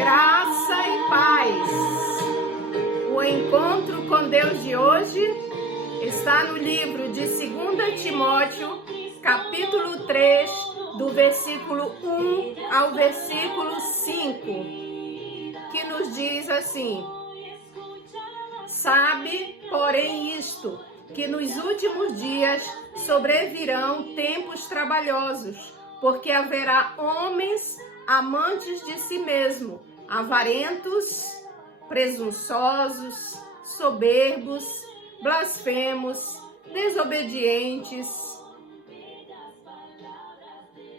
Graça e paz. O encontro com Deus de hoje está no livro de 2 Timóteo, capítulo 3, do versículo 1 ao versículo 5, que nos diz assim: Sabe, porém, isto, que nos últimos dias sobrevirão tempos trabalhosos, porque haverá homens amantes de si mesmo, avarentos, presunçosos, soberbos, blasfemos, desobedientes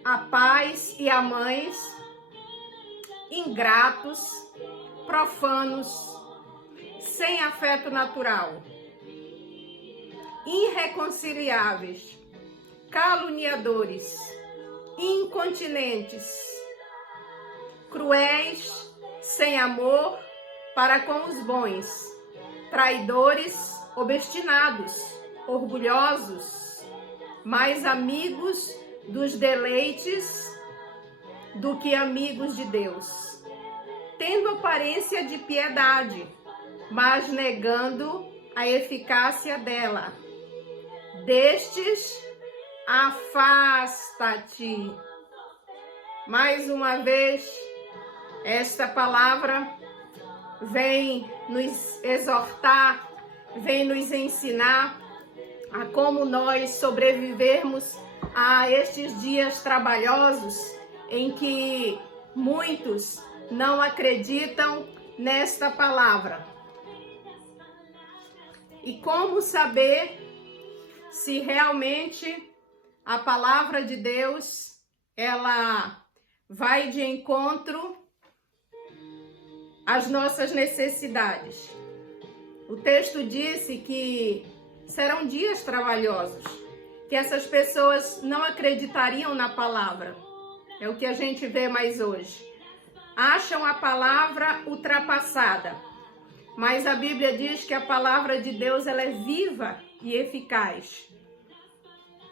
a pais e a mães, ingratos, profanos, sem afeto natural, irreconciliáveis, caluniadores, incontinentes, cruéis, sem amor para com os bons, traidores, obstinados, orgulhosos, mais amigos dos deleites do que amigos de Deus, tendo aparência de piedade, mas negando a eficácia dela. Destes, afasta-te. Mais uma vez, esta palavra vem nos exortar, vem nos ensinar a como nós sobrevivermos a estes dias trabalhosos em que muitos não acreditam nesta palavra. E como saber se realmente a palavra de Deus ela vai de encontro às nossas necessidades. O texto disse que serão dias trabalhosos, que essas pessoas não acreditariam na palavra. É o que a gente vê mais hoje. Acham a palavra ultrapassada, mas a Bíblia diz que a palavra de Deus ela é viva e eficaz.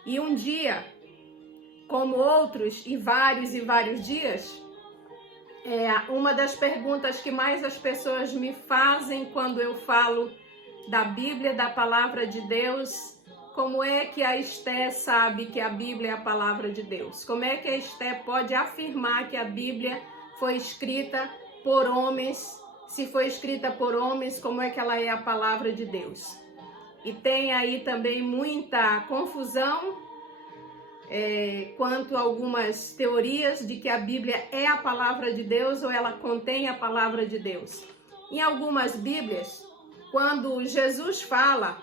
E um dia, como outros e vários dias, uma das perguntas que mais as pessoas me fazem quando eu falo da Bíblia, da palavra de Deus: como é que a Esté sabe que a Bíblia é a palavra de Deus? Como é que a Esté pode afirmar que a Bíblia foi escrita por homens? Se foi escrita por homens, como é que ela é a palavra de Deus? E tem aí também muita confusão quanto a algumas teorias de que a Bíblia é a palavra de Deus ou ela contém a palavra de Deus. Em algumas Bíblias, quando Jesus fala,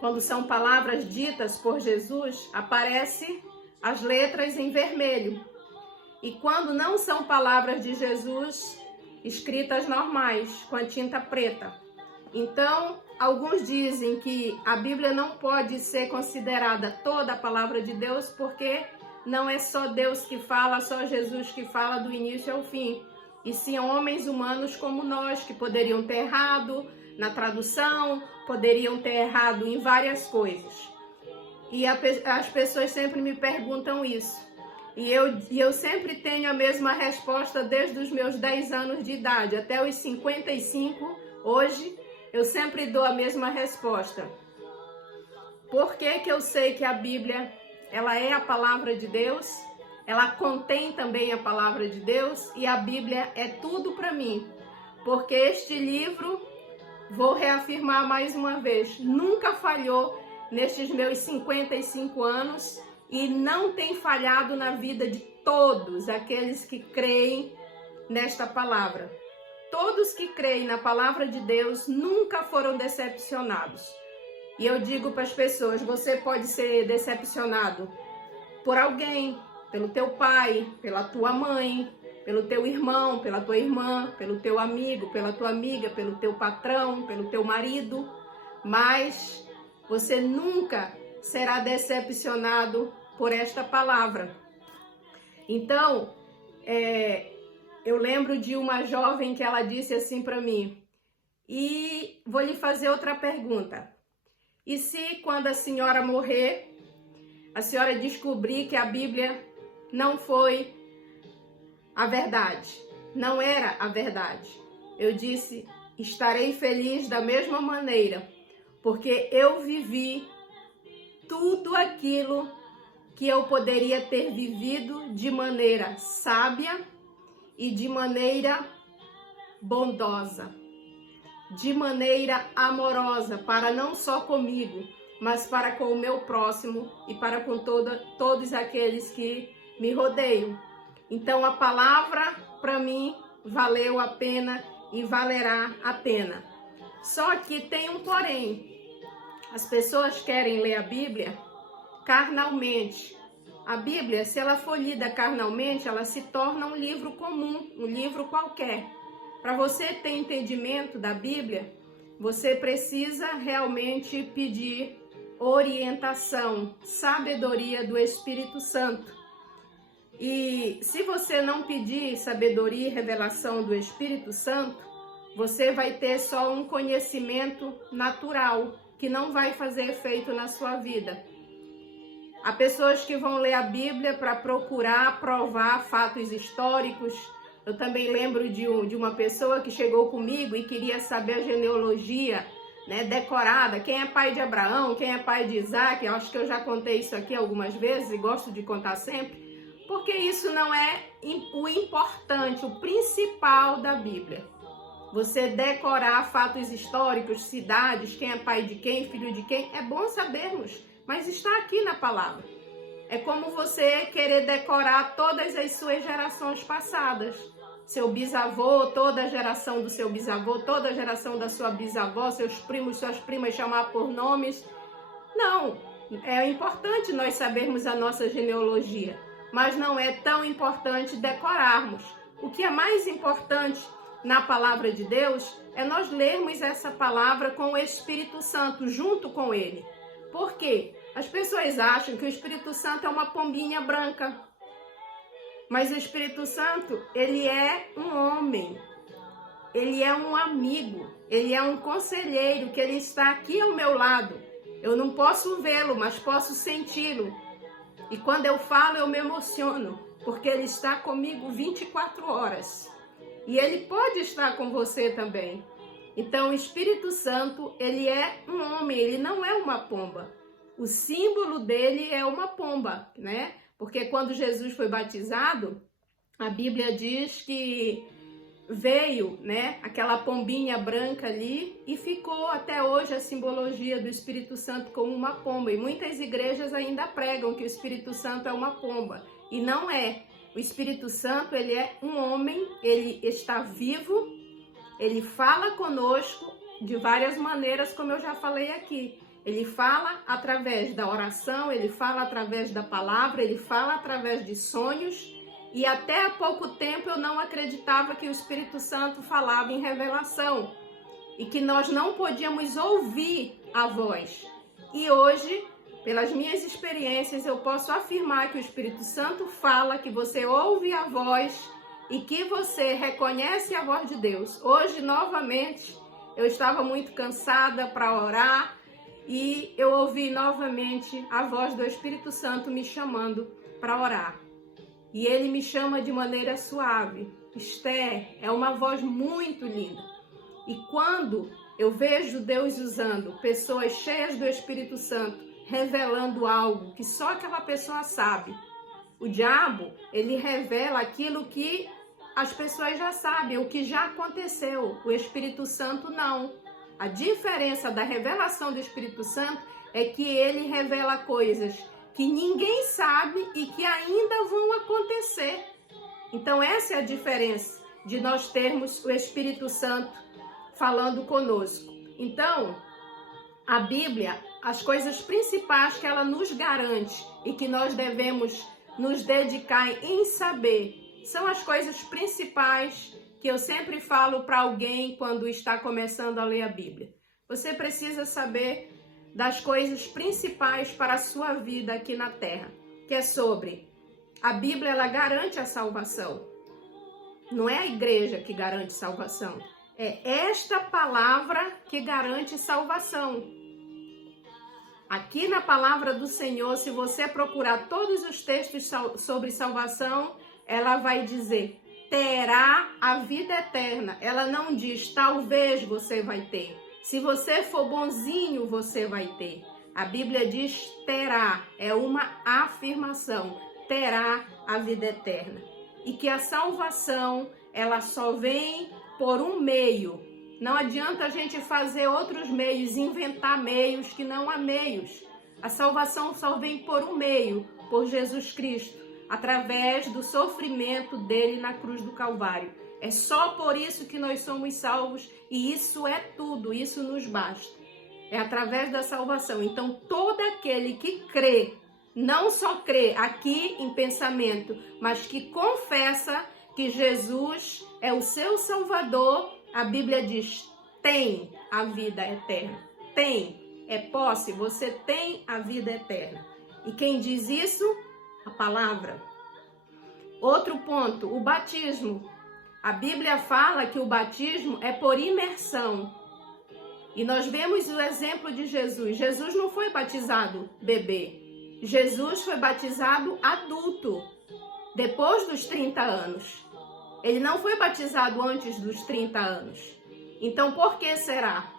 quando são palavras ditas por Jesus, aparecem as letras em vermelho. E quando não são palavras de Jesus, escritas normais, com a tinta preta. Então, alguns dizem que a Bíblia não pode ser considerada toda a palavra de Deus, porque não é só Deus que fala, só Jesus que fala do início ao fim. E sim homens humanos como nós, que poderiam ter errado na tradução, poderiam ter errado em várias coisas. E as pessoas sempre me perguntam isso. E eu sempre tenho a mesma resposta desde os meus 10 anos de idade, até os 55, hoje, eu sempre dou a mesma resposta. Por que que eu sei que a Bíblia, ela é a palavra de Deus? Ela contém também a palavra de Deus e a Bíblia é tudo para mim. Porque este livro, vou reafirmar mais uma vez, nunca falhou nestes meus 55 anos e não tem falhado na vida de todos aqueles que creem nesta palavra. Todos que creem na palavra de Deus nunca foram decepcionados. E eu digo para as pessoas, você pode ser decepcionado por alguém, pelo teu pai, pela tua mãe, pelo teu irmão, pela tua irmã, pelo teu amigo, pela tua amiga, pelo teu patrão, pelo teu marido, mas você nunca será decepcionado por esta palavra. Então, eu lembro de uma jovem que ela disse assim para mim, e vou lhe fazer outra pergunta. E se quando a senhora morrer, a senhora descobrir que a Bíblia não foi a verdade? não era a verdade. Eu disse, estarei feliz da mesma maneira, porque eu vivi tudo aquilo que eu poderia ter vivido de maneira sábia e de maneira bondosa, de maneira amorosa, para não só comigo, mas para com o meu próximo e para com todos aqueles que me rodeiam. Então a palavra para mim valeu a pena e valerá a pena. Só que tem um porém. As pessoas querem ler a Bíblia carnalmente. A Bíblia, se ela for lida carnalmente, ela se torna um livro comum, um livro qualquer. Para você ter entendimento da Bíblia, você precisa realmente pedir orientação, sabedoria do Espírito Santo. E se você não pedir sabedoria e revelação do Espírito Santo, você vai ter só um conhecimento natural, que não vai fazer efeito na sua vida. Há pessoas que vão ler a Bíblia para procurar provar fatos históricos. Eu também lembro de uma pessoa que chegou comigo e queria saber a genealogia, né, decorada, quem é pai de Abraão, quem é pai de Isaac. Eu acho que eu já contei isso aqui algumas vezes e gosto de contar sempre, porque isso não é o importante, o principal da Bíblia. Você decorar fatos históricos, cidades, quem é pai de quem, filho de quem, é bom sabermos, mas está aqui na palavra. É como você querer decorar todas as suas gerações passadas. Seu bisavô, toda a geração do seu bisavô, toda a geração da sua bisavó, seus primos, suas primas, chamar por nomes. Não, é importante nós sabermos a nossa genealogia, mas não é tão importante decorarmos. O que é mais importante na palavra de Deus é nós lermos essa palavra com o Espírito Santo, junto com ele. Por quê? As pessoas acham que o Espírito Santo é uma pombinha branca. Mas o Espírito Santo, ele é um homem, ele é um amigo, ele é um conselheiro, que ele está aqui ao meu lado. Eu não posso vê-lo, mas posso senti-lo. E quando eu falo, eu me emociono, porque ele está comigo 24 horas. E ele pode estar com você também. Então, o Espírito Santo, ele é um homem, ele não é uma pomba. O símbolo dele é uma pomba, né? Porque quando Jesus foi batizado, a Bíblia diz que veio, né, aquela pombinha branca ali e ficou até hoje a simbologia do Espírito Santo como uma pomba. E muitas igrejas ainda pregam que o Espírito Santo é uma pomba. E não é. O Espírito Santo, ele é um homem, ele está vivo, ele fala conosco de várias maneiras, como eu já falei aqui. Ele fala através da oração, ele fala através da palavra, ele fala através de sonhos. E até há pouco tempo eu não acreditava que o Espírito Santo falava em revelação e que nós não podíamos ouvir a voz. E hoje, pelas minhas experiências, eu posso afirmar que o Espírito Santo fala, que você ouve a voz e que você reconhece a voz de Deus. Hoje, novamente, eu estava muito cansada para orar e eu ouvi novamente a voz do Espírito Santo me chamando para orar. E ele me chama de maneira suave. Esther, é uma voz muito linda. E quando eu vejo Deus usando pessoas cheias do Espírito Santo, revelando algo que só aquela pessoa sabe. O diabo, ele revela aquilo que as pessoas já sabem, o que já aconteceu. O Espírito Santo não. A diferença da revelação do Espírito Santo é que ele revela coisas que ninguém sabe e que ainda vão acontecer. Então essa é a diferença de nós termos o Espírito Santo falando conosco. Então, a Bíblia, as coisas principais que ela nos garante e que nós devemos nos dedicar em saber, são as coisas principais que eu sempre falo para alguém quando está começando a ler a Bíblia. Você precisa saber das coisas principais para a sua vida aqui na Terra, que é sobre a Bíblia, ela garante a salvação. Não é a igreja que garante salvação, é esta palavra que garante salvação. Aqui na palavra do Senhor, se você procurar todos os textos sobre salvação, ela vai dizer: terá a vida eterna. Ela não diz talvez você vai ter. Se você for bonzinho, você vai ter. A Bíblia diz terá, é uma afirmação, terá a vida eterna. E que a salvação, ela só vem por um meio. Não adianta a gente fazer outros meios, inventar meios que não há meios. A salvação só vem por um meio, por Jesus Cristo, através do sofrimento dele na cruz do Calvário. É só por isso que nós somos salvos e isso é tudo, isso nos basta. É através da salvação. Então, todo aquele que crê, não só crê aqui em pensamento, mas que confessa que Jesus é o seu Salvador, a Bíblia diz, tem a vida eterna. Tem, é posse, você tem a vida eterna. E quem diz isso? A palavra. Outro ponto, o batismo. A Bíblia fala que o batismo é por imersão. E nós vemos o exemplo de Jesus. Jesus não foi batizado bebê. Jesus foi batizado adulto, depois dos 30 anos. Ele não foi batizado antes dos 30 anos. Então, por que será?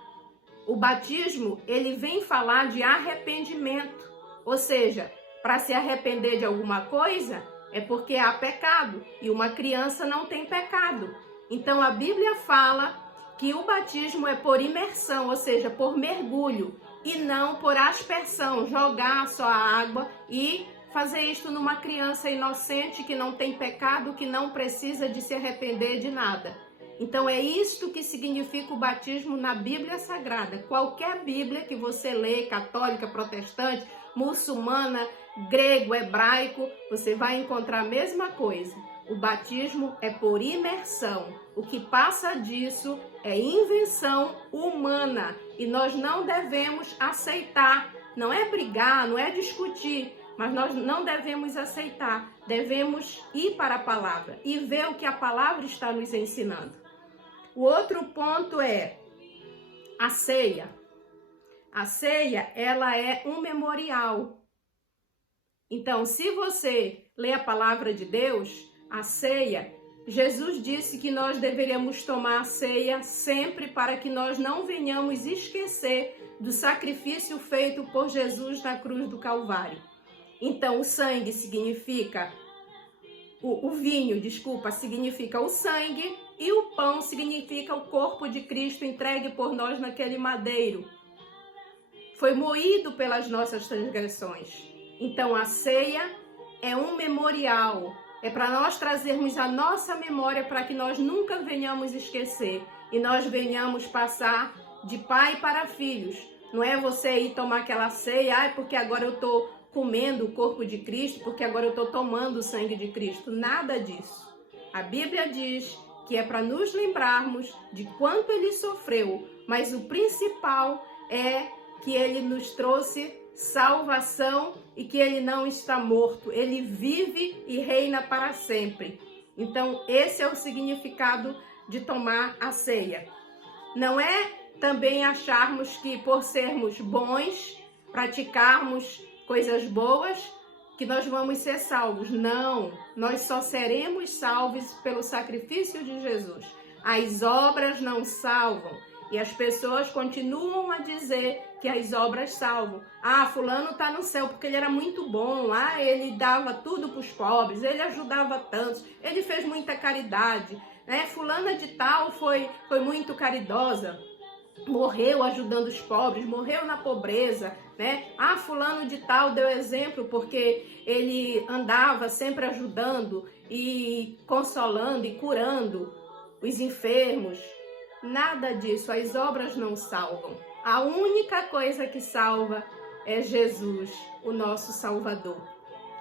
O batismo, ele vem falar de arrependimento. Ou seja, para se arrepender de alguma coisa, é porque há pecado. E uma criança não tem pecado. Então, a Bíblia fala que o batismo é por imersão, ou seja, por mergulho, e não por aspersão, jogar só a água e fazer isto numa criança inocente que não tem pecado, que não precisa de se arrepender de nada. Então é isto que significa o batismo na Bíblia Sagrada. Qualquer Bíblia que você lê, católica, protestante, muçulmana, grego, hebraico, você vai encontrar a mesma coisa. O batismo é por imersão. O que passa disso é invenção humana e nós não devemos aceitar. Não é brigar, não é discutir, mas nós não devemos aceitar. Devemos ir para a palavra e ver o que a palavra está nos ensinando. O outro ponto é a ceia. A ceia, ela é um memorial. Então, se você lê a palavra de Deus, a ceia, Jesus disse que nós deveríamos tomar a ceia sempre para que nós não venhamos esquecer do sacrifício feito por Jesus na cruz do Calvário. Então, o sangue significa, o vinho, significa o sangue e o pão significa o corpo de Cristo entregue por nós naquele madeiro. Foi moído pelas nossas transgressões. Então, a ceia é um memorial. É para nós trazermos a nossa memória para que nós nunca venhamos esquecer e nós venhamos passar de pai para filhos. Não é você ir tomar aquela ceia, porque agora eu estou comendo o corpo de Cristo, porque agora eu estou tomando o sangue de Cristo. Nada disso. A Bíblia diz que é para nos lembrarmos de quanto ele sofreu, mas o principal é que ele nos trouxe salvação e que ele não está morto, ele vive e reina para sempre. Então, esse é o significado de tomar a ceia. Não é também acharmos que por sermos bons, praticarmos coisas boas, que nós vamos ser salvos. Não, nós só seremos salvos pelo sacrifício de Jesus. As obras não salvam. E as pessoas continuam a dizer que as obras salvam. Ah, fulano está no céu porque ele era muito bom. Ah, ele dava tudo para os pobres, ele ajudava tantos, ele fez muita caridade. Né? Fulana de tal foi muito caridosa, morreu ajudando os pobres, morreu na pobreza. Né? Ah, fulano de tal deu exemplo porque ele andava sempre ajudando e consolando e curando os enfermos. Nada disso, as obras não salvam. A única coisa que salva é Jesus, o nosso Salvador.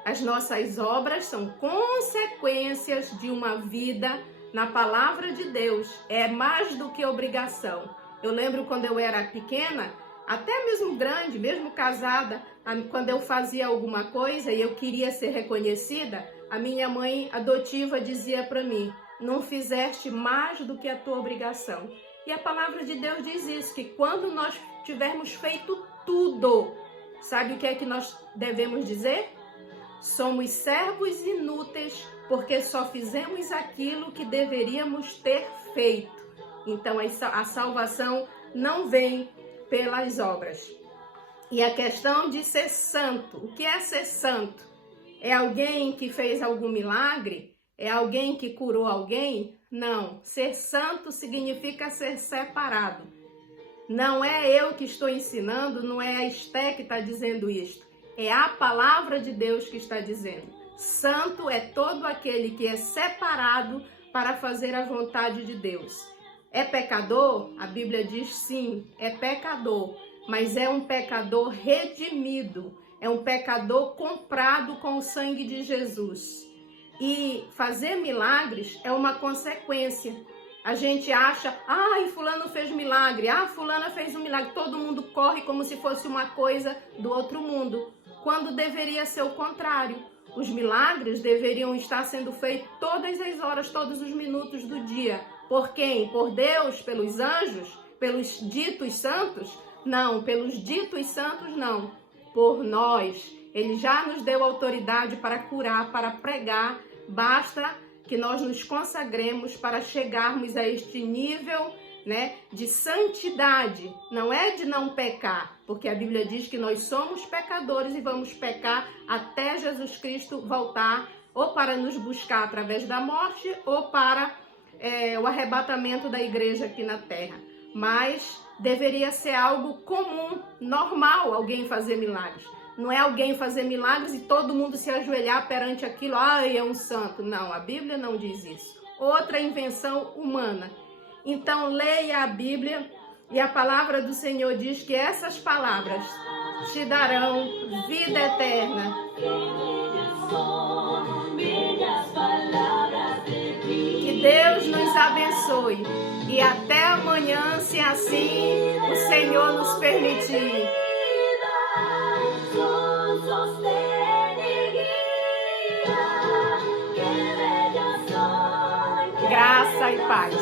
As nossas obras são consequências de uma vida na palavra de Deus. É mais do que obrigação. Eu lembro quando eu era pequena, até mesmo grande, mesmo casada, quando eu fazia alguma coisa e eu queria ser reconhecida, a minha mãe adotiva dizia para mim: não fizeste mais do que a tua obrigação. E a palavra de Deus diz isso, que quando nós tivermos feito tudo, sabe o que é que nós devemos dizer? Somos servos inúteis porque só fizemos aquilo que deveríamos ter feito. Então a salvação não vem pelas obras. E a questão de ser santo, o que é ser santo? É alguém que fez algum milagre? É alguém que curou alguém? Não, ser santo significa ser separado. Não é eu que estou ensinando, não é a Esté que está dizendo isto. É a palavra de Deus que está dizendo. Santo é todo aquele que é separado para fazer a vontade de Deus. É pecador? A Bíblia diz sim, é pecador. Mas é um pecador redimido. É um pecador comprado com o sangue de Jesus. E fazer milagres é uma consequência. A gente acha, fulano fez milagre, fulana fez um milagre. Todo mundo corre como se fosse uma coisa do outro mundo, quando deveria ser o contrário. Os milagres deveriam estar sendo feitos todas as horas, todos os minutos do dia. Por quem? Por Deus? Pelos anjos? Pelos ditos santos? Não, pelos ditos santos não. Por nós. Ele já nos deu autoridade para curar, para pregar. Basta que nós nos consagremos para chegarmos a este nível, né, de santidade. Não é de não pecar, porque a Bíblia diz que nós somos pecadores e vamos pecar até Jesus Cristo voltar, ou para nos buscar através da morte, ou para o arrebatamento da igreja aqui na terra. Mas deveria ser algo comum, normal, alguém fazer milagres. Não é alguém fazer milagres e todo mundo se ajoelhar perante aquilo, é um santo. Não, a Bíblia não diz isso. Outra invenção humana. Então, leia a Bíblia e a palavra do Senhor diz que essas palavras te darão vida eterna. Que Deus nos abençoe e até amanhã, se assim o Senhor nos permitir. Graça e paz.